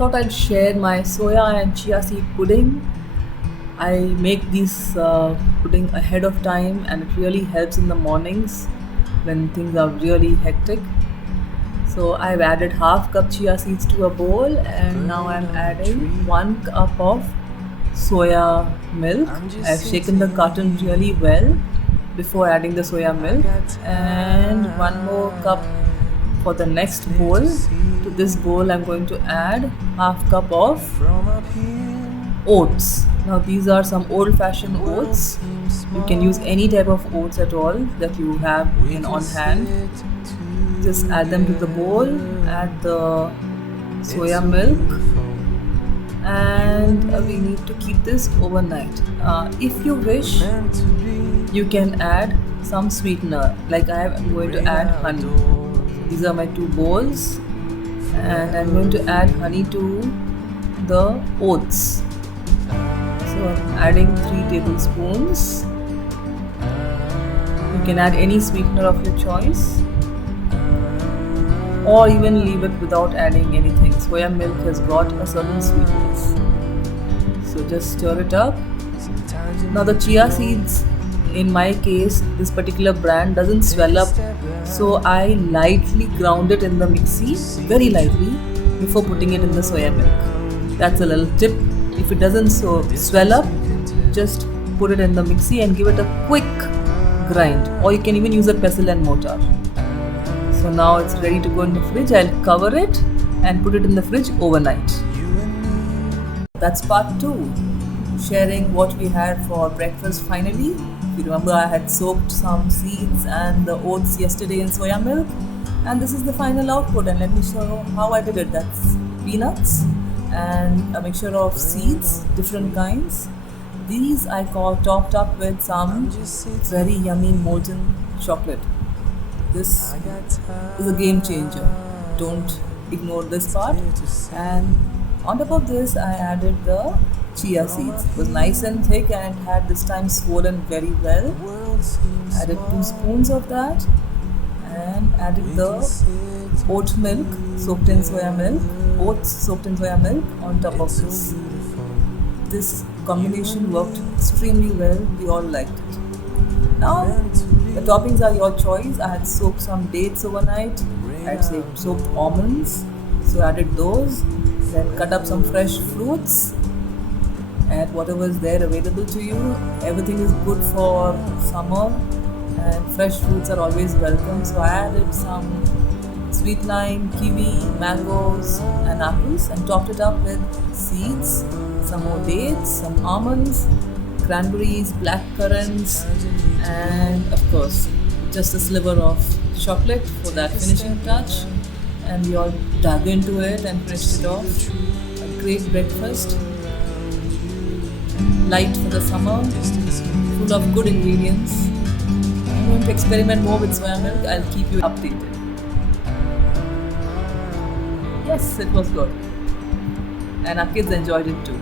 thought I'd share my soya and chia seed pudding. I make this pudding ahead of time and it really helps in the mornings when things are really hectic. So I've added half cup chia seeds to a bowl and now I'm adding 1 cup of soya milk. I've shaken the carton really well before adding the soya milk and one more cup for the next bowl. To this bowl I'm going to add half cup of oats. Now these are some old-fashioned oats. You can use any type of oats at all that you have in on hand. Just add them to the bowl, add the soya milk, and we need to keep this overnight. If you wish, you can add some sweetener, like I am going to add honey. These are my two bowls, and I'm going to add honey to the oats. So I'm adding 3 tablespoons. You can add any sweetener of your choice, or even leave it without adding anything. Soya milk has got a certain sweetness. So just stir it up. Now the chia seeds, in my case, this particular brand doesn't swell up, so I lightly ground it in the mixie, very lightly, before putting it in the soya milk. That's a little tip. If it doesn't swell up, just put it in the mixie and give it a quick grind, or you can even use a pestle and mortar. So now it's ready to go in the fridge. I'll cover it and put it in the fridge overnight. That's part 2, sharing what we had for breakfast finally. If you remember, I had soaked some seeds and the oats yesterday in soya milk, and this is the final output. And let me show you how I did it. That's peanuts and a mixture of seeds, different kinds. These I topped up with some very yummy molten chocolate. This is a game changer. Don't ignore this part. And on top of this, I added the chia seeds. It was nice and thick and it had this time swollen very well. Added 2 spoons of that and added the oat milk soaked in soya milk, oats soaked in soya milk on top of this. This combination worked extremely well. We all liked it. Now, the toppings are your choice. I had soaked some dates overnight. I had soaked almonds, so I added those. Then cut up some fresh fruits. Add whatever is there available to you. Everything is good for summer, and fresh fruits are always welcome. So I added some sweet lime, kiwi, mangoes, and apples, and topped it up with seeds, some more dates, some almonds, cranberries, black currants, and of course just a sliver of chocolate for that finishing touch. And we all dug into it and finished it off. A great breakfast, light for the summer, full of good ingredients. I'm going to experiment more with soya milk. I'll keep you updated. Yes, it was good, and our kids enjoyed it too.